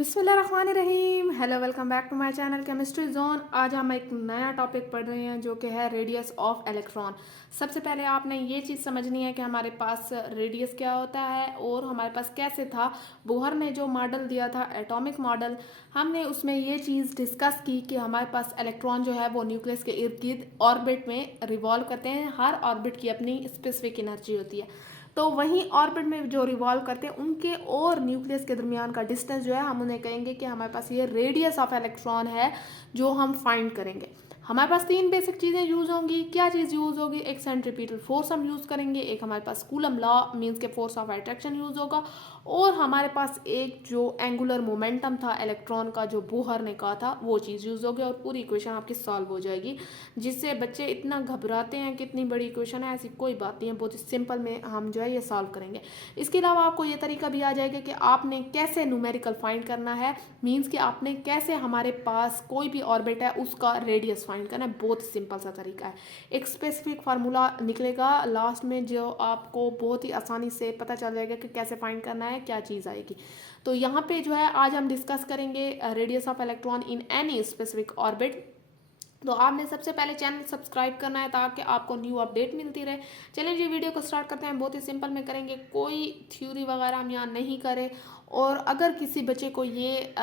बिस्मिल्लाहिर्रहमानिर्रहीम। Hello, welcome back to my channel chemistry zone. आज हम एक नया टॉपिक पढ़ रहे हैं जो कि है रेडियस ऑफ इलेक्ट्रॉन। सबसे पहले आपने ये चीज़ समझनी है कि हमारे पास रेडियस क्या होता है और हमारे पास कैसे था। बोहर ने जो मॉडल दिया था एटॉमिक मॉडल, हमने उसमें ये चीज़ डिस्कस की कि हमारे पास इलेक्ट्रॉन जो है वो न्यूक्लियस के इर्द गिर्द ऑर्बिट में रिवॉल्व करते हैं। हर ऑर्बिट की अपनी स्पेसिफिक एनर्जी होती है, तो वहीं ऑर्बिट में जो रिवॉल्व करते हैं उनके और न्यूक्लियस के दरमियान का डिस्टेंस जो है हम उन्हें कहेंगे कि हमारे पास ये रेडियस ऑफ इलेक्ट्रॉन है जो हम फाइंड करेंगे। हमारे पास तीन बेसिक चीज़ें यूज होंगी। क्या चीज़ यूज होगी? एक सेंट्रीपिटल फोर्स हम यूज करेंगे, एक हमारे पास कूलम लॉ मीन्स के फोर्स ऑफ अट्रैक्शन यूज होगा, और हमारे पास एक जो एंगुलर मोमेंटम था इलेक्ट्रॉन का जो बोहर ने कहा था वो चीज़ यूज होगी और पूरी इक्वेशन आपकी सॉल्व हो जाएगी। जिससे बच्चे इतना घबराते हैं कि इतनी बड़ी इक्वेशन है, ऐसी कोई बात नहीं है, बहुत सिंपल में हम जो है ये सॉल्व करेंगे। इसके अलावा आपको ये तरीका भी आ जाएगा कि आपने कैसे न्यूमेरिकल फाइंड करना है, मीन्स कि आपने कैसे हमारे पास कोई भी ऑर्बिट है उसका रेडियस फाइंड करना है। बहुत सिंपल सा तरीका है, एक स्पेसिफिक फार्मूला निकलेगा लास्ट में जो आपको बहुत ही आसानी से पता चल जाएगा कि कैसे फाइंड करना है, क्या चीज़ आएगी। तो यहाँ पे जो है आज हम डिस्कस करेंगे radius of electron in any specific orbit. तो आपने सबसे पहले चैनल सब्सक्राइब करना है ताकि आपको न्यू अपडेट मिलती रहे। चलिए जी वीडियो को स्टार्ट करते हैं। बहुत ही सिंपल में करेंगे, कोई थ्योरी वगैरह हम यहाँ नहीं करें। और अगर किसी बच्चे को ये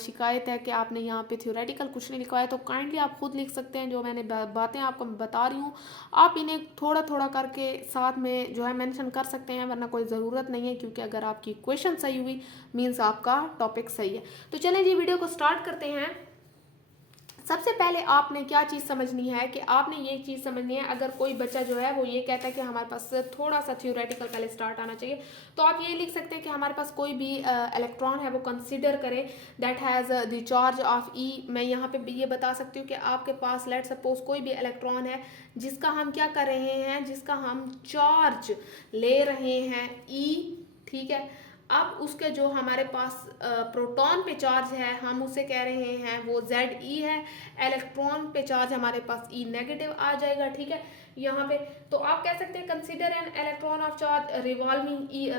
शिकायत है कि आपने यहाँ पे थ्योरेटिकल कुछ नहीं लिखा है तो काइंडली आप खुद लिख सकते हैं। जो मैंने बातें आपको बता रही हूँ आप इन्हें थोड़ा थोड़ा करके साथ में जो है मेंशन कर सकते हैं, वरना कोई ज़रूरत नहीं है, क्योंकि अगर आपकी क्वेश्चन सही हुई मीन्स आपका टॉपिक सही है। तो चलें जी वीडियो को स्टार्ट करते हैं। सबसे पहले आपने क्या चीज़ समझनी है कि आपने ये चीज़ समझनी है, अगर कोई बच्चा जो है वो ये कहता है कि हमारे पास थोड़ा सा थ्योरेटिकल पहले स्टार्ट आना चाहिए, तो आप ये लिख सकते हैं कि हमारे पास कोई भी इलेक्ट्रॉन है वो कंसीडर करें that has the charge of E. मैं यहाँ पे भी ये बता सकती हूँ कि आपके पास लेट सपोज कोई भी इलेक्ट्रॉन है जिसका हम क्या कर रहे हैं, जिसका हम चार्ज ले रहे हैं ई, ठीक है। अब उसके जो हमारे पास प्रोटॉन पे चार्ज है हम उसे कह रहे हैं वो जेड ई है। इलेक्ट्रॉन पे चार्ज हमारे पास ई नेगेटिव आ जाएगा, ठीक है यहाँ पे। तो आप कह सकते हैं consider an electron of charge revolving E,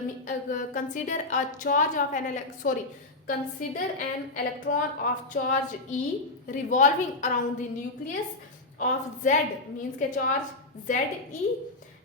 consider a charge of an sorry consider an electron of charge E revolving around the nucleus of Z means के charge Z E,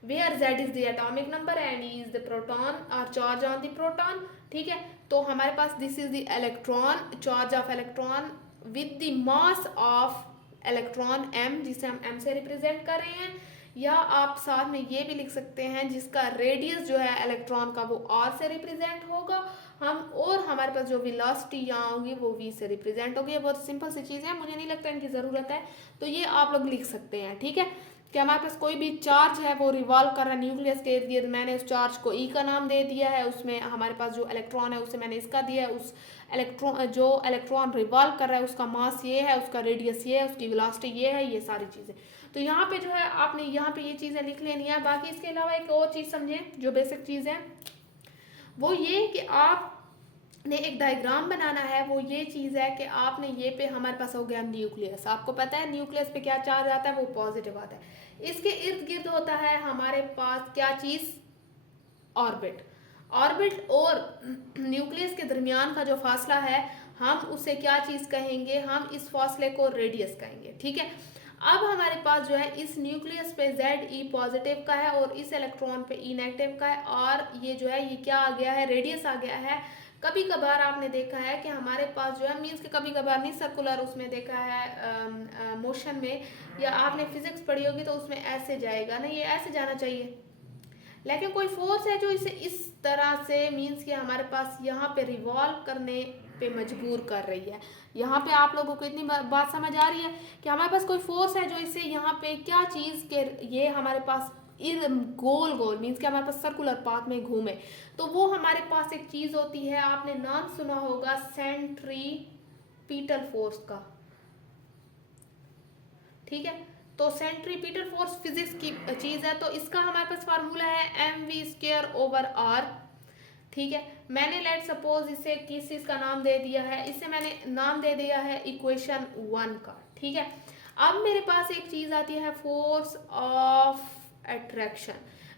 where z is the atomic number and e is the proton or charge on the proton, ठीक है। तो हमारे पास this is the electron, charge of electron with the mass of electron m, जिसे हम m से represent कर रहे हैं। या आप साथ में ये भी लिख सकते हैं जिसका रेडियस जो है इलेक्ट्रॉन का वो r से रिप्रेजेंट होगा हम, और हमारे पास जो वेलोसिटी यहाँ होगी वो v से रिप्रेजेंट होगी। बहुत सिंपल सी चीज़ है, मुझे नहीं लगता इनकी ज़रूरत है, तो ये आप लोग लिख सकते हैं, ठीक है। कि हमारे पास कोई भी चार्ज है वो रिवॉल्व कर रहा है न्यूक्लियस के इर्द गिर्द, मैंने उस चार्ज को ई का नाम दे दिया है, उसमें हमारे पास जो इलेक्ट्रॉन है उसे मैंने इसका दिया है, उस इलेक्ट्रॉन रिवॉल्व कर रहा है उसका मास ये है, उसका रेडियस ये है, उसकी वेलोसिटी ये है, ये सारी चीज़ें। तो यहाँ पे जो है आपने यहाँ पे ये चीज़ें लिख लेनी है। बाकी इसके अलावा एक और चीज़ समझें जो बेसिक चीज़ है वो ये कि आप ने एक डायग्राम बनाना है। वो ये चीज़ है कि आपने ये पे हमारे पास हो गया न्यूक्लियस, आपको पता है न्यूक्लियस पे क्या चार्ज आता है, वो पॉजिटिव आता है। इसके इर्द गिर्द होता है हमारे पास क्या चीज़, ऑर्बिट। ऑर्बिट और न्यूक्लियस के दरमियान का जो फासला है हम उसे क्या चीज़ कहेंगे, हम इस फासले को रेडियस कहेंगे, ठीक है। अब हमारे पास जो है इस न्यूक्लियस पे जेड ई पॉजिटिव का है और इस इलेक्ट्रॉन पे ई नेगेटिव का है, और ये जो है ये क्या आ गया है, रेडियस आ गया है। कभी कभार आपने देखा है कि हमारे पास जो है मीन्स के कभी कभार नहीं, सर्कुलर उसमें देखा है मोशन में, या आपने फिजिक्स पढ़ी होगी तो उसमें ऐसे जाएगा ना, ये ऐसे जाना चाहिए, लेकिन कोई फोर्स है जो इसे इस तरह से मीन्स कि हमारे पास यहाँ पे रिवॉल्व करने पे मजबूर कर रही है। यहाँ पे आप लोगों को इतनी बात समझ आ रही है कि हमारे पास कोई फोर्स है जो इसे यहाँ पे क्या चीज़ के ये हमारे पास गोल गोल मीन्स कि हमारे पास सर्कुलर पाथ में घूमे, तो वो हमारे पास एक चीज़ होती है, आपने नाम सुना होगा सेंट्रीपिटल फोर्स का, ठीक है। तो सेंट्रीपिटल फोर्स फिजिक्स की चीज़ है, तो इसका हमारे पास फार्मूला है mv²/r, ठीक है। मैंने लेट सपोज इसे किस चीज़ का नाम दे दिया है, इसे मैंने नाम दे दिया है इक्वेशन 1 का, ठीक है। अब मेरे पास एक चीज़ आती है फोर्स ऑफ अट्रैक्शन,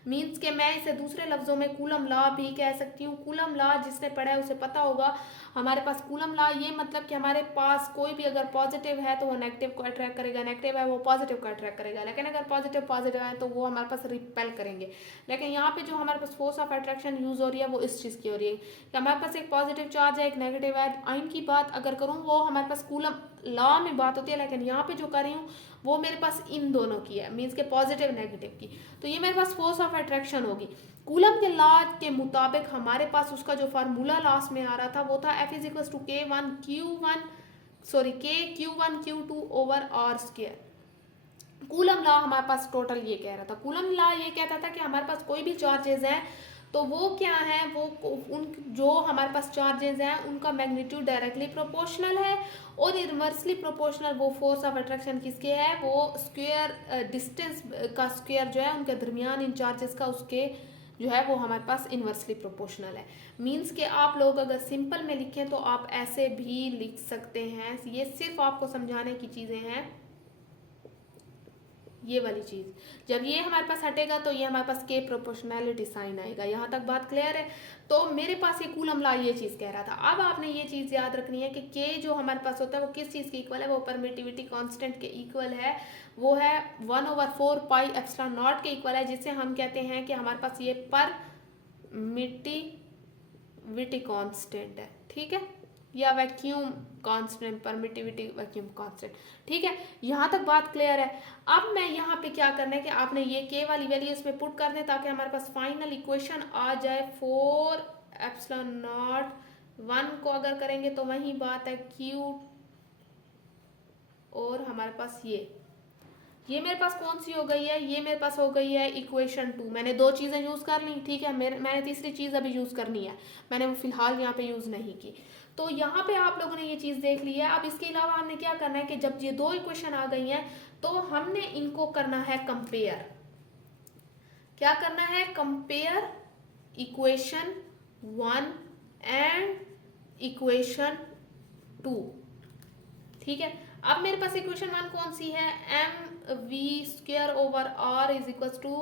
मीन्स के मैं इसे दूसरे लफ्ज़ों में कूलम लॉ भी कह सकती हूँ। कूलम लॉ जिसने पढ़ा है उसे पता होगा, हमारे पास कूलम लॉ, ये मतलब कि हमारे पास कोई भी अगर पॉजिटिव है तो वो नेगेटिव को अट्रैक्ट करेगा, नेगेटिव है वो पॉजिटिव को अट्रैक्ट करेगा, लेकिन अगर पॉजिटिव पॉजिटिव है तो वो हमारे पास रिपेल करेंगे। लेकिन यहाँ पे जो हमारे पास फोर्स ऑफ अट्रैक्शन यूज हो रही है वो इस चीज़ की हो रही है कि हमारे पास एक पॉजिटिव चार्ज है, एक नेगेटिव है। इनकी बात अगर करूँ वो हमारे पास कूलम लॉ में बात होती है, लेकिन यहाँ पे जो कर रही हूँ वो मेरे पास इन दोनों की है, मीन्स के पॉजिटिव नेगेटिव की। तो ये मेरे पास फोर्स ऑफ अट्रैक्शन होगी। कूलम के लॉ के मुताबिक हमारे पास उसका जो फार्मूला लास्ट में आ रहा था वो था F is equal to K Q1 over R square. Coulomb law हमारे पास टोटल ये कह रहा था, कूलम लॉ ये कहता था कि हमारे पास कोई भी चार्जेस हैं तो वो क्या है, वो उन जो हमारे पास चार्जेस हैं उनका मैग्नीट्यूड डायरेक्टली प्रोपोर्शनल है और इनवर्सली प्रोपोर्शनल वो फोर्स ऑफ अट्रैक्शन किसके है, वो स्क्वायर डिस्टेंस का स्क्वायर जो है उनके दरमियान इन चार्जेस का, उसके जो है वो हमारे पास इनवर्सली प्रोपोर्शनल है। मीन्स के आप लोग अगर सिंपल में लिखें तो आप ऐसे भी लिख सकते हैं। ये सिर्फ आपको समझाने की चीज़ें हैं। ये वाली चीज़ जब ये हमारे पास हटेगा तो ये हमारे पास के प्रोपोर्शनैलिटी साइन आएगा। यहाँ तक बात क्लियर है। तो मेरे पास ये कूलम लॉ ये चीज़ कह रहा था। अब आपने ये चीज़ याद रखनी है कि के जो हमारे पास होता है वो किस चीज़ के इक्वल है, वो परमिटिविटी कांस्टेंट के इक्वल है। वो है 1/4 पाई एप्सिलॉन नॉट के इक्वल है, जिसे हम कहते हैं कि हमारे पास ये परमिटिविटी कांस्टेंट है, ठीक है, या vacuum constant, permittivity vacuum constant, ठीक है। यहाँ तक बात क्लियर है। अब मैं यहाँ पे क्या करना है कि आपने ये के वाली वैल्यू इसमें पुट कर दें ताकि हमारे पास फाइनल इक्वेशन आ जाए 4 एप्सिलॉन नॉट 1 को अगर करेंगे तो वही बात है क्यू, और हमारे पास ये मेरे पास कौन सी हो गई है, ये मेरे पास हो गई है इक्वेशन 2। मैंने दो चीज़ें यूज़ कर ली, ठीक है। मैंने तीसरी चीज़ अभी यूज़ करनी है, मैंने वो फिलहाल यहाँ पे यूज़ नहीं की। तो यहाँ पे आप लोगों ने ये चीज़ देख ली है। अब इसके अलावा हमने क्या करना है कि जब ये दो इक्वेशन आ गई हैं तो हमने इनको करना है कंपेयर। क्या करना है, कंपेयर इक्वेशन 1 एंड इक्वेशन 2, ठीक है। अब मेरे पास इक्वेशन 1 कौन सी है, mv² over r is equal to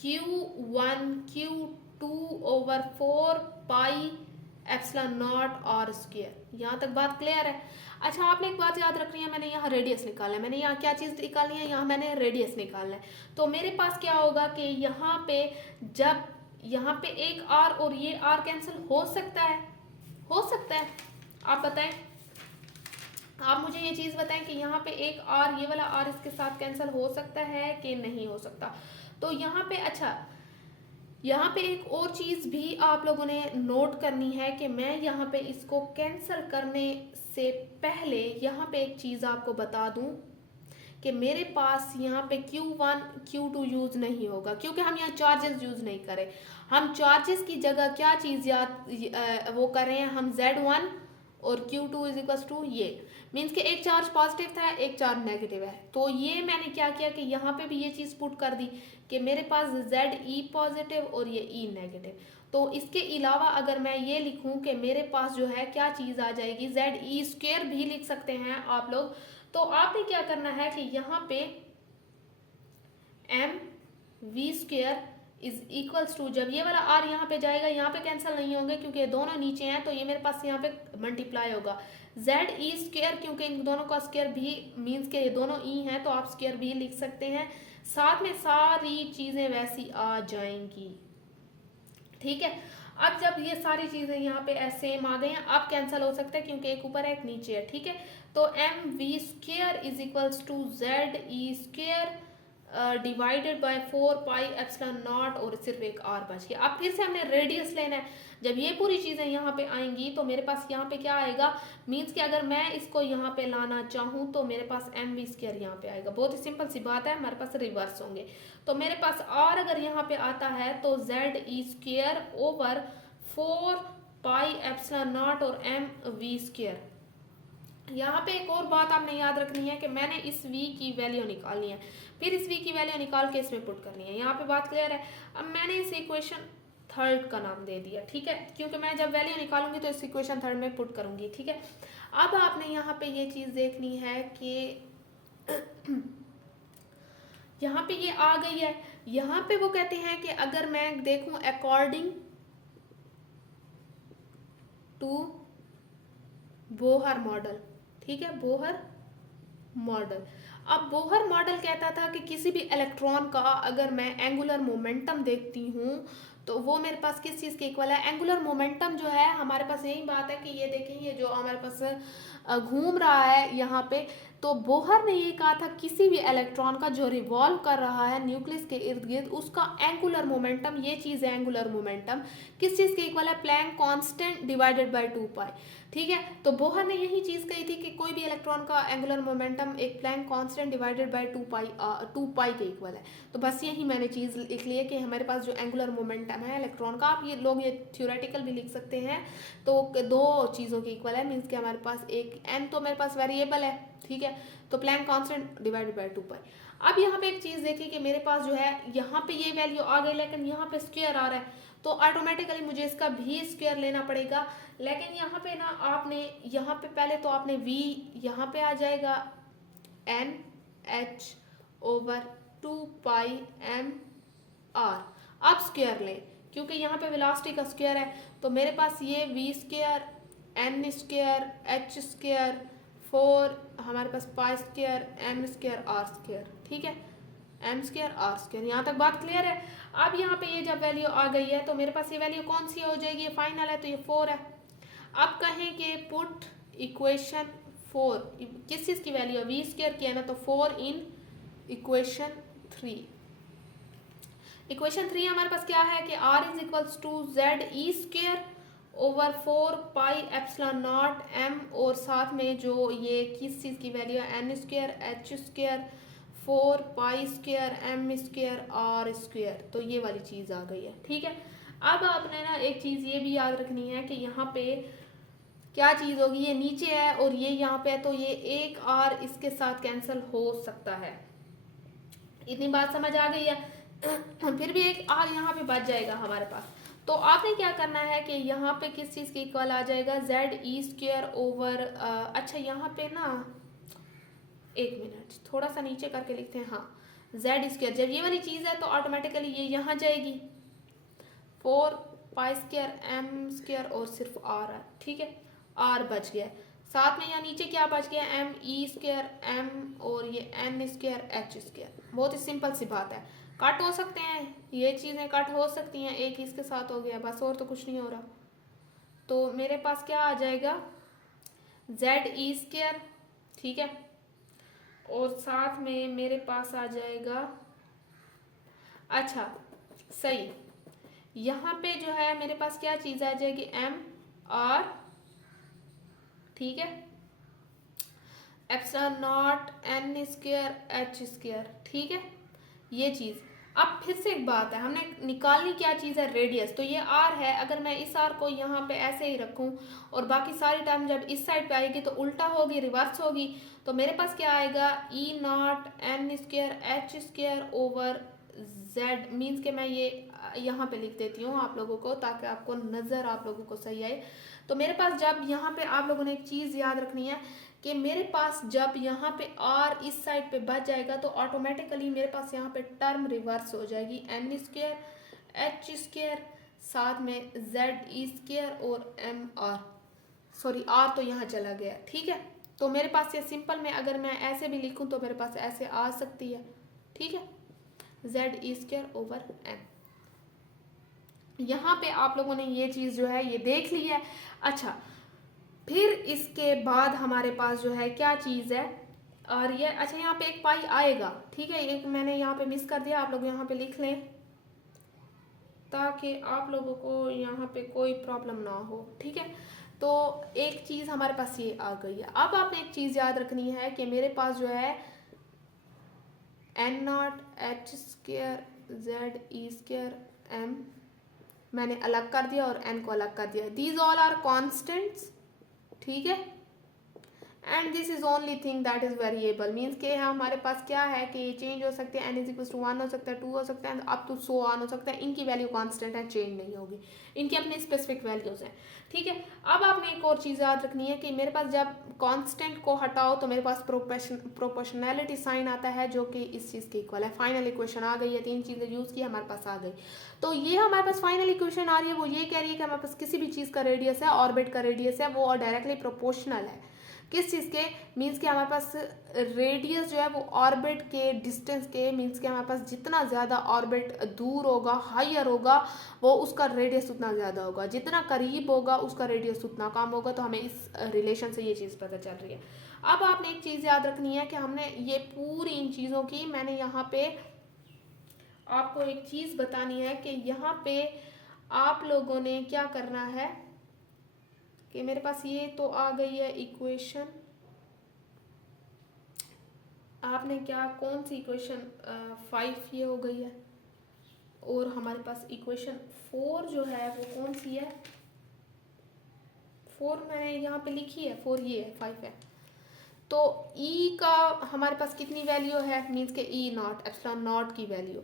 Q1 Q2 over 4 pi epsilon naught r square. यहाँ तक बात क्लियर है। अच्छा, आपने एक बात याद रखनी है, मैंने यहाँ रेडियस निकाला है। मैंने यहाँ क्या चीज़ निकालनी है, यहाँ मैंने रेडियस निकालना है। तो मेरे पास क्या होगा कि यहाँ पे जब यहाँ पे एक r और ये r कैंसिल हो सकता है, हो सकता है, आप बताएं, आप मुझे ये चीज़ बताएं कि यहाँ पे एक r, ये वाला r इसके साथ कैंसिल हो सकता है कि नहीं हो सकता। तो यहाँ पे अच्छा, यहाँ पे एक और चीज़ भी आप लोगों ने नोट करनी है कि मैं यहाँ पे इसको कैंसिल करने से पहले यहाँ पे एक चीज़ आपको बता दूँ कि मेरे पास यहाँ पे Q1 Q2 यूज़ नहीं होगा, क्योंकि हम यहाँ चार्जेस यूज़ नहीं करें। हम चार्जेस की जगह क्या चीज़ वो कर रहे हैं, हम Z1 और Q2 इज इक्वल टू ये, मीन्स कि एक चार्ज पॉजिटिव था, एक चार्ज नेगेटिव है। तो ये मैंने क्या किया कि यहाँ पे भी ये चीज़ पुट कर दी कि मेरे पास ZE पॉजिटिव और ये E नेगेटिव। तो इसके अलावा अगर मैं ये लिखूं कि मेरे पास जो है क्या चीज़ आ जाएगी, ZE² भी लिख सकते हैं आप लोग। तो आपने क्या करना है कि यहाँ पे mv² इज इक्वल्स टू, जब ये वाला r यहाँ पे जाएगा, यहाँ पे कैंसिल नहीं होंगे क्योंकि ये दोनों नीचे हैं, तो ये मेरे पास यहाँ पे मल्टीप्लाई होगा ZE², क्योंकि इन दोनों का स्क्वायर भी मीन्स के ये दोनों ई हैं तो आप स्क्वायर भी लिख सकते हैं। साथ में सारी चीज़ें वैसी आ जाएंगी, ठीक है। अब जब ये सारी चीज़ें यहाँ पे सेम आ गई हैं, अब कैंसिल हो सकता है क्योंकि एक ऊपर है एक नीचे है, ठीक है। तो mv² is equals to ZE² divided by 4 pi epsilon naught, और सिर्फ एक r बच गया। अब फिर से हमने रेडियस लेना है। जब ये पूरी चीज़ें यहाँ पे आएंगी तो मेरे पास यहाँ पे क्या आएगा, मीन्स कि अगर मैं इसको यहाँ पे लाना चाहूँ तो मेरे पास mv² यहाँ पे आएगा। बहुत ही सिंपल सी बात है, हमारे पास रिवर्स होंगे। तो मेरे पास r अगर यहाँ पे आता है तो ZE² over 4 pi epsilon naught और mv²। यहाँ पे एक और बात आपने याद रखनी है कि मैंने इस v की वैल्यू निकालनी है, फिर इस v की वैल्यू निकाल के इसमें पुट करनी है। यहाँ पे बात क्लियर है। अब मैंने इस इक्वेशन 3 का नाम दे दिया, ठीक है, क्योंकि मैं जब वैल्यू निकालूंगी तो इस इक्वेशन 3 में पुट करूंगी, ठीक है। अब आपने यहाँ पे ये चीज़ देखनी है कि यहाँ पे ये आ गई है। यहाँ पे वो कहते हैं कि अगर मैं देखूँ टू बोहर मॉडल। ठीक है, बोहर मॉडल। अब बोहर मॉडल कहता था कि किसी भी इलेक्ट्रॉन का अगर मैं एंगुलर मोमेंटम देखती हूँ तो वो मेरे पास किस चीज़ के इक्वल है। एंगुलर मोमेंटम जो है हमारे पास यही बात है कि ये देखें, ये जो हमारे पास घूम रहा है यहाँ पे, तो बोहर ने ये कहा था किसी भी इलेक्ट्रॉन का जो रिवॉल्व कर रहा है न्यूक्लियस के इर्द गिर्द, उसका एंगुलर मोमेंटम, ये चीज़ है एंगुलर मोमेंटम, किस चीज़ के इक्वल है, प्लैंक कांस्टेंट डिवाइडेड बाय 2 पाई। ठीक है, तो बोहर ने यही चीज़ कही थी कि कोई भी इलेक्ट्रॉन का एंगुलर मोमेंटम एक प्लैंक कांस्टेंट डिवाइडेड बाय 2 पाई के इक्वल है। तो बस यही मैंने चीज़ लिख ली है कि हमारे पास जो एंगुलर मोमेंटम है इलेक्ट्रॉन का, आप ये लोग ये थ्योरेटिकल भी लिख सकते हैं, तो दो चीज़ों के इक्वल है, मीन्स कि हमारे पास एक एन तो मेरे पास वेरिएबल है, ठीक है, तो प्लैंक कांस्टेंट डिवाइडेड बाय 2 पाई। अब यहाँ पे एक चीज़ देखिए कि मेरे पास जो है यहाँ पे ये वैल्यू आ गई, लेकिन यहाँ पे स्क्वायर आ रहा है, तो ऑटोमेटिकली मुझे इसका भी स्क्वायर लेना पड़ेगा। लेकिन यहाँ पे ना आपने यहाँ पे पहले तो आपने v यहाँ पे आ जाएगा एन एच ओवर 2 पाई m r। अब स्क्वायर लें क्योंकि यहाँ पे वेलोसिटी का स्क्वायर है, तो मेरे पास ये v square n square h square 4 हमारे पास pi square m square r square. ठीक है, m स्क्वायर r स्क्वायर। यहाँ तक बात क्लियर है। अब यहाँ पे ये जब वैल्यू आ गई है तो मेरे पास ये वैल्यू कौन सी हो जाएगी, ये फाइनल है तो ये 4 है। अब कहें कि पुट इक्वेशन 4, किस चीज़ की वैल्यू है, वी स्क्वायर की है ना, तो 4 इन इक्वेशन 3। इक्वेशन 3 हमारे पास क्या है कि r is equals to Z E square over 4 pi epsilon naught m, और साथ में जो ये किस चीज़ की वैल्यू है, N square H square 4 pi square m square r square, तो ये वाली चीज़ आ गई है। ठीक है, अब आपने ना एक चीज़ ये भी याद रखनी है कि यहाँ पे क्या चीज़ होगी, ये नीचे है और ये यहाँ पे है, तो ये एक r इसके साथ कैंसिल हो सकता है। इतनी बात समझ आ गई है। फिर भी एक r यहाँ पे बच जाएगा हमारे पास, तो आपने क्या करना है कि यहाँ पे किस चीज़ के इक्वल आ जाएगा, जेड ई स्क्वायर ओवर, अच्छा यहाँ पे ना एक मिनट थोड़ा सा नीचे करके लिखते हैं, हाँ जेड स्क्वायर, जब ये वाली चीज़ है तो ऑटोमेटिकली ये यहाँ जाएगी 4 पाई स्क्वायर m स्क्वायर और सिर्फ r है। ठीक है, r बच गया, साथ में यहाँ नीचे क्या बच गया, m ई स्क्वायर m और ये n स्क्वायर h स्क्वायर। बहुत ही सिंपल सी बात है, कट हो सकते हैं, ये चीज़ें कट हो सकती हैं, एक इसके साथ हो गया बस, और तो कुछ नहीं हो रहा। तो मेरे पास क्या आ जाएगा, जेड ई स्क्वायर, ठीक है, और साथ में मेरे पास आ जाएगा, अच्छा सही, यहाँ पे जो है मेरे पास क्या चीज़ आ जाएगी, एम आर, ठीक है, epsilon not N square H square. ठीक है, ये चीज़। अब फिर से एक बात है, हमने निकालनी क्या चीज़ है, रेडियस। तो ये आर है, अगर मैं इस आर को यहाँ पे ऐसे ही रखूँ और बाकी सारी टर्म जब इस साइड पे आएगी तो उल्टा होगी, रिवर्स होगी, तो मेरे पास क्या आएगा, E nought N square H square over Z, means के मैं ये यहाँ पे लिख देती हूँ आप लोगों को ताकि आपको नज़र आप लोगों को सही आए। तो मेरे पास जब यहाँ पे आप लोगों ने एक चीज़ याद रखनी है कि मेरे पास जब यहाँ पे r इस साइड पे बच जाएगा तो ऑटोमेटिकली मेरे पास यहाँ पे टर्म रिवर्स हो जाएगी, एन स्क्वायर एच स्क्वायर साथ में जेड ई स्क्वायर और एम आर, सॉरी r तो यहाँ चला गया। ठीक है, तो मेरे पास ये सिंपल में अगर मैं ऐसे भी लिखूँ तो मेरे पास ऐसे आ सकती है। ठीक है, Z E square over M. यहाँ पे आप लोगों ने ये चीज़ जो है ये देख ली है। अच्छा, फिर इसके बाद हमारे पास जो है क्या चीज़ है, और ये अच्छा यहाँ पे एक पाई आएगा, ठीक है, एक मैंने यहाँ पे मिस कर दिया, आप लोग यहाँ पे लिख लें ताकि आप लोगों को यहाँ पे कोई प्रॉब्लम ना हो। ठीक है, तो एक चीज़ हमारे पास ये आ गई है। अब आपने एक चीज़ याद रखनी है कि मेरे पास जो है N naught H square Z E square M मैंने अलग कर दिया और एन को अलग कर दिया, दीज ऑल आर कॉन्स्टेंट्स। ठीक है, and this is only thing that is variable, means के हमारे पास क्या है कि ये चेंज हो सकते हैं, n इज इक्वल टू 1 हो सकता है, 2 हो सकता है, अप टू सो ऑन हो सकता है, इनकी वैल्यू कांस्टेंट है, चेंज नहीं होगी, इनकी अपनी स्पेसिफिक वैल्यूज हैं। ठीक है, अब आपने एक और चीज़ याद रखनी है कि मेरे पास जब कांस्टेंट को हटाओ तो मेरे पास प्रोपोर्शनैलिटी साइन आता है जो कि इस चीज़ के इक्वल है। फाइनल इक्वेशन आ गई है, 3 चीज़ें यूज़ की हमारे पास आ गई। तो ये हमारे पास फाइनल इक्वेशन आ रही है, वो ये कह रही है कि हमारे पास किसी भी चीज़ का रेडियस है, ऑर्बिट का रेडियस है, वो डायरेक्टली प्रोपोर्शनल है किस चीज़ के, मीन्स के हमारे पास रेडियस जो है वो ऑर्बिट के डिस्टेंस के, मीन्स के हमारे पास जितना ज़्यादा ऑर्बिट दूर होगा, हायर होगा, वो उसका रेडियस उतना ज़्यादा होगा, जितना करीब होगा उसका रेडियस उतना कम होगा। तो हमें इस रिलेशन से ये चीज़ पता चल रही है। अब आपने एक चीज़ याद रखनी है कि हमने ये पूरी इन चीज़ों की, मैंने यहाँ पे आपको एक चीज़ बतानी है कि यहाँ पे आप लोगों ने क्या करना है कि मेरे पास ये तो आ गई है इक्वेशन, आपने क्या कौन सी इक्वेशन 5 ये हो गई है, और हमारे पास इक्वेशन 4 जो है वो कौन सी है, 4 मैंने यहाँ पे लिखी है, 4 ये है, 5 है। तो ई का हमारे पास कितनी वैल्यू है, मीन्स के ई नॉट, एप्सिलॉन नॉट की वैल्यू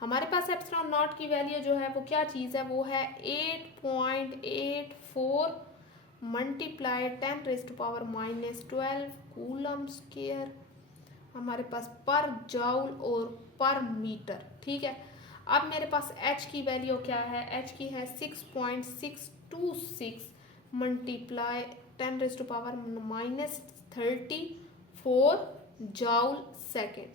हमारे पास, एप्सिलॉन नॉट की वैल्यू जो है वो क्या चीज़ है, वो है 8.84 मल्टीप्लाई 10⁻⁻12 कूलम स्क्वायर हमारे पास पर जाउल और पर मीटर। ठीक है, अब मेरे पास h की वैल्यू क्या है, h की है 6.626 मल्टीप्लाई 10⁻⁻34 जाउल सेकेंड।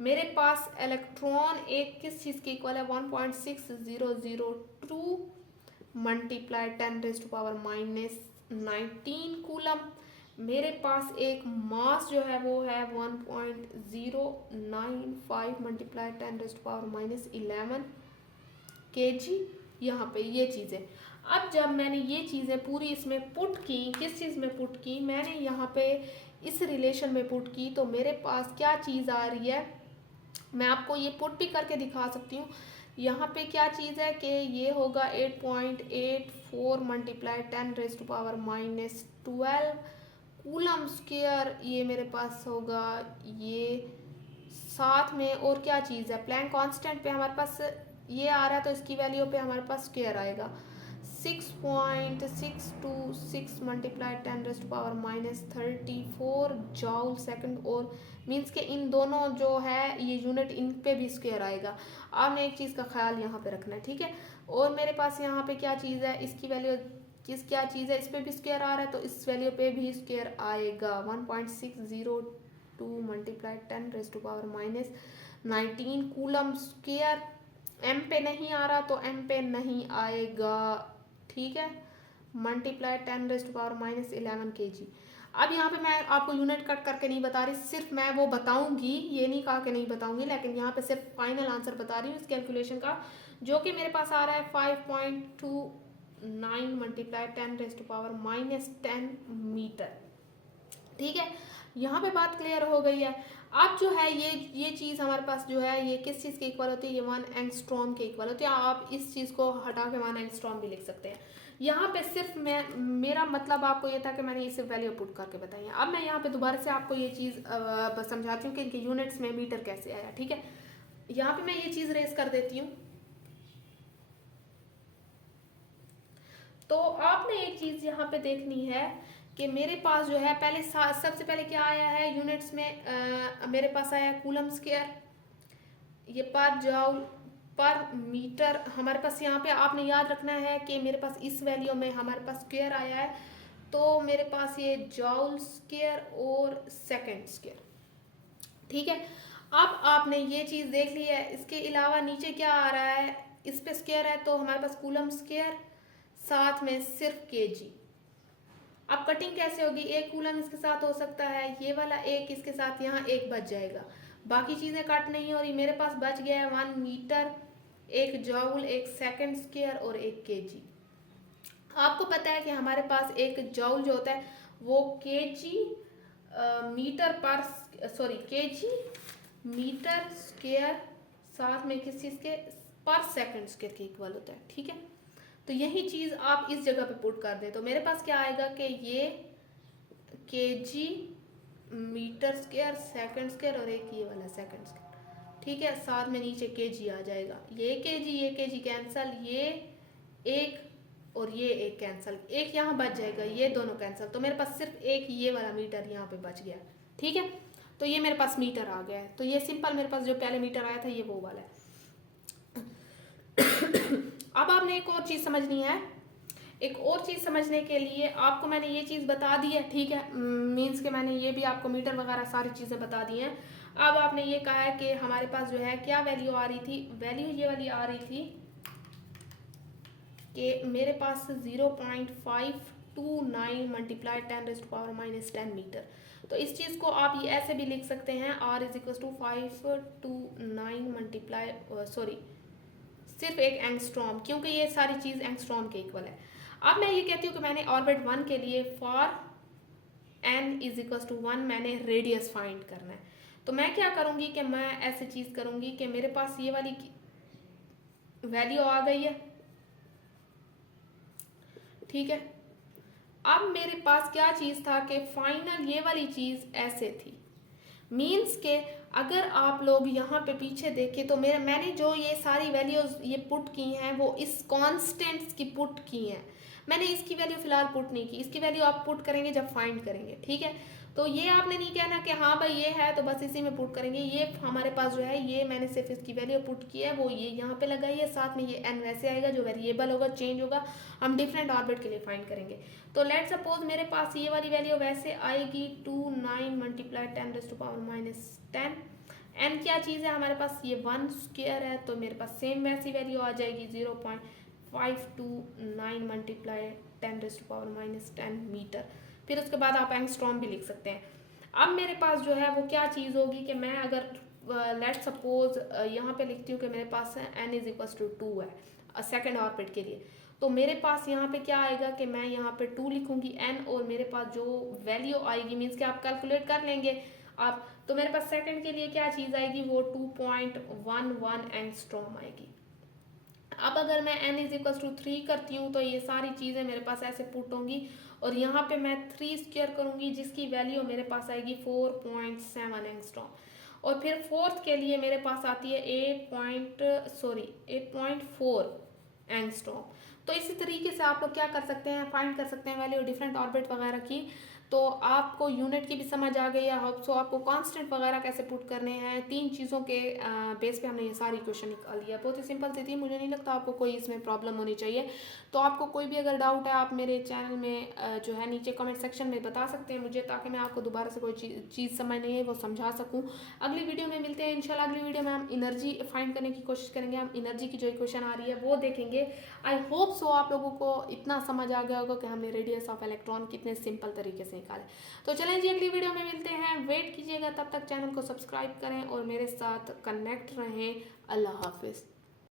मेरे पास इलेक्ट्रॉन एक किस चीज़ के इक्वल है, 1.6002 मल्टीप्लाई 10⁻⁻19 कूलम। मेरे पास एक मास जो है वो है 1.095 मल्टीप्लाई 10⁻⁻11 kg। यहाँ पे ये चीज़ें, अब जब मैंने ये चीज़ें पूरी इसमें पुट की, किस चीज़ में पुट की, मैंने यहाँ पे इस रिलेशन में पुट की, तो मेरे पास क्या चीज़ आ रही है, मैं आपको ये पुट भी करके दिखा सकती हूँ। यहाँ पे क्या चीज़ है कि ये होगा 8.84 मल्टीप्लाई 10⁻⁻12 कूलम स्क्वायर, ये मेरे पास होगा ये, साथ में और क्या चीज़ है, प्लैंक कांस्टेंट पे हमारे पास ये आ रहा है, तो इसकी वैल्यू पे हमारे पास स्क्वायर आएगा 6.626 मल्टीप्लाई 10⁻⁻34 जॉल सेकंड, और मीन्स के इन दोनों जो है ये यूनिट, इन पे भी स्क्वायर आएगा। आपने एक चीज़ का ख्याल यहाँ पे रखना है। ठीक है, और मेरे पास यहाँ पे क्या चीज़ है, इसकी वैल्यू क्या चीज़ है, इस पे भी स्क्वायर आ रहा है, तो इस वैल्यू पे भी स्क्वायर आएगा 1.602 मल्टीप्लाई 10⁻⁻19 कूलम स्क्वायर। एम पे नहीं आ रहा तो एम पे नहीं आएगा। ठीक है, मल्टीप्लाई 10⁻⁻11 kg। अब यहाँ पे मैं आपको यूनिट कट करके नहीं बता रही, सिर्फ मैं वो बताऊंगी, ये नहीं कहा कि नहीं बताऊंगी, लेकिन यहाँ पे सिर्फ फाइनल आंसर बता रही हूँ इस कैलकुलेशन का, जो कि मेरे पास आ रहा है 5.29 मल्टीप्लाई 10⁻⁻10 मीटर। ठीक है, यहाँ पे बात क्लियर हो गई है। अब जो है ये चीज़ हमारे पास जो है ये किस चीज़ के इक्वल होती है, ये 1 एंगस्ट्रॉम के इक्वल होती है। आप इस चीज़ को हटा के 1 एंगस्ट्रॉम भी लिख सकते हैं। यहाँ पे सिर्फ मेरा मतलब आपको ये था कि मैंने इसे वैल्यू पुट करके बताई है। अब मैं यहाँ पे दोबारा से आपको ये चीज़ समझाती हूँ कि इनके यूनिट्स में मीटर कैसे आया। ठीक है, यहाँ पे मैं ये चीज़ रेस कर देती हूँ। तो आपने एक चीज़ यहाँ पे देखनी है कि मेरे पास जो है पहले सबसे पहले क्या आया है यूनिट्स में, मेरे पास आया कूलम स्क्वायर, ये पर जाउल पर मीटर। हमारे पास यहाँ पे आपने याद रखना है कि मेरे पास इस वैल्यू में हमारे पास स्क्वायर आया है, तो मेरे पास ये जाउल स्क्वायर और सेकंड स्क्वायर। ठीक है, अब आपने ये चीज़ देख ली है। इसके अलावा नीचे क्या आ रहा है, इस पे स्क्वायर है तो हमारे पास कूलम स्क्वायर, साथ में सिर्फ केजी। अब कटिंग कैसे होगी, एक कूलम इसके साथ हो सकता है, ये वाला एक इसके साथ, यहाँ एक बच जाएगा, बाकी चीज़ें कट नहीं हो रही। मेरे पास बच गया है 1 मीटर, एक जॉउल, एक सेकंड स्क्वायर और एक केजी। आपको पता है कि हमारे पास एक जॉउल जो होता है वो केजी मीटर पर केजी मीटर स्क्वायर, साथ में किस चीज़ के, पर सेकंड स्क्वायर के इक्वल होता है। ठीक है, तो यही चीज़ आप इस जगह पे पुट कर दें तो मेरे पास क्या आएगा कि ये KG metre square second square और एक ये वाला सेकंड स्क्वायर, ठीक है। साथ में नीचे केजी आ जाएगा, ये केजी कैंसल, ये एक और ये एक कैंसल, एक यहाँ बच जाएगा, ये दोनों कैंसल, तो मेरे पास सिर्फ एक ये वाला मीटर यहाँ पे बच गया, ठीक है। तो ये मेरे पास मीटर आ गया है। तो ये सिंपल मेरे पास जो पहले मीटर आया था ये वो वाला है। अब आपने एक और चीज़ समझनी है। एक और चीज़ समझने के लिए आपको मैंने ये चीज़ बता दी है, ठीक है। मीन्स के मैंने ये भी आपको मीटर वगैरह सारी चीज़ें बता दी हैं। अब आपने ये कहा है कि हमारे पास जो है क्या वैल्यू आ रही थी, वैल्यू ये वाली आ रही थी कि मेरे पास 0.529 मल्टीप्लाई 10⁻⁻10 मीटर। तो इस चीज़ को आप ये ऐसे भी लिख सकते हैं, R is equal to 529 multiply सिर्फ एक एंगस्ट्रॉम, क्योंकि ये सारी चीज़ एंगस्ट्रॉम के इक्वल है। अब मैं ये कहती हूँ कि मैंने ऑर्बिट 1 के लिए for n is equal to 1 मैंने रेडियस फाइंड करना है। तो मैं क्या करूँगी कि मैं ऐसे चीज़ करूँगी कि मेरे पास ये वाली वैल्यू आ गई है, ठीक है। अब मेरे पास क्या चीज़ था कि फाइनल ये वाली चीज़ ऐसे थी, मीन्स के अगर आप लोग यहाँ पे पीछे देखें तो मैंने जो ये सारी वैल्यूज ये पुट की हैं वो इस कॉन्स्टेंट्स की पुट की हैं। मैंने इसकी वैल्यू फिलहाल पुट नहीं की, इसकी वैल्यू आप पुट करेंगे जब फाइंड करेंगे, ठीक है। तो ये आपने नहीं कहना कि हाँ भाई ये है तो बस इसी में पुट करेंगे। ये हमारे पास जो है ये मैंने सिर्फ इसकी वैल्यू पुट की है, वो ये यहाँ पे लगाई है, साथ में ये n वैसे आएगा जो वेरिएबल होगा, चेंज होगा, हम डिफरेंट ऑर्बिट के लिए फाइंड करेंगे। तो लेट सपोज मेरे पास ये वाली वैल्यू वैसे आएगी 29 मल्टीप्लाई 10⁻⁻10। n क्या चीज़ है हमारे पास, ये 1 स्क्वायर है, तो मेरे पास सेम वैसी वैल्यू आ जाएगी 0.529 मल्टीप्लाई 10⁻⁻10 मीटर। फिर उसके बाद आप एंगस्ट्रॉम भी लिख सकते हैं। अब मेरे पास जो है वो क्या चीज़ होगी कि मैं अगर लेट सपोज यहाँ पे लिखती हूँ कि मेरे पास n इज इक्वल टू 2 है सेकेंड ऑर्बिट के लिए, तो मेरे पास यहाँ पे क्या आएगा कि मैं यहाँ पे 2 लिखूंगी n, और मेरे पास जो वैल्यू आएगी मीन्स कि आप कैलकुलेट कर लेंगे आप, तो मेरे पास सेकंड के लिए क्या चीज़ आएगी वो 2.11 एंगस्ट्रॉम आएगी। अब अगर मैं n इज इक्वल टू 3 करती हूँ तो ये सारी चीज़ें मेरे पास ऐसे पुट होंगी, और यहाँ पे मैं 3 स्क्वायर करूँगी जिसकी वैल्यू मेरे पास आएगी 4.7 एंगस्ट्रॉम। और फिर फोर्थ के लिए मेरे पास आती है 8.4 एंगस्ट्रॉम। तो इसी तरीके से आप लोग क्या कर सकते हैं, फाइंड कर सकते हैं वैल्यू डिफरेंट ऑर्बिट वगैरह की। तो आपको यूनिट की भी समझ आ गई है, होप सो आपको कांस्टेंट वगैरह कैसे पुट करने हैं, 3 चीज़ों के बेस पे हमने ये सारी क्वेश्चन निकाल लिया। बहुत ही सिंपल सी थी, मुझे नहीं लगता आपको कोई इसमें प्रॉब्लम होनी चाहिए। तो आपको कोई भी अगर डाउट है आप मेरे चैनल में जो है नीचे कमेंट सेक्शन में बता सकते हैं मुझे, ताकि मैं आपको दोबारा से कोई चीज़ समझ नहीं है वो समझा सकूँ। अगली वीडियो में मिलते हैं इंशाल्लाह। अगली वीडियो में हम एनर्जी फाइंड करने की कोशिश करेंगे, हम एनर्जी की जो इक्वेशन आ रही है वो देखेंगे। आई होप सो आप लोगों को इतना समझ आ गया होगा कि हमने रेडियस ऑफ इलेक्ट्रॉन कितने सिंपल तरीके से निकाले। तो चलें जी अगली वीडियो में मिलते हैं, वेट कीजिएगा, तब तक चैनल को सब्सक्राइब करें और मेरे साथ कनेक्ट रहें। अल्लाह हाफिज़।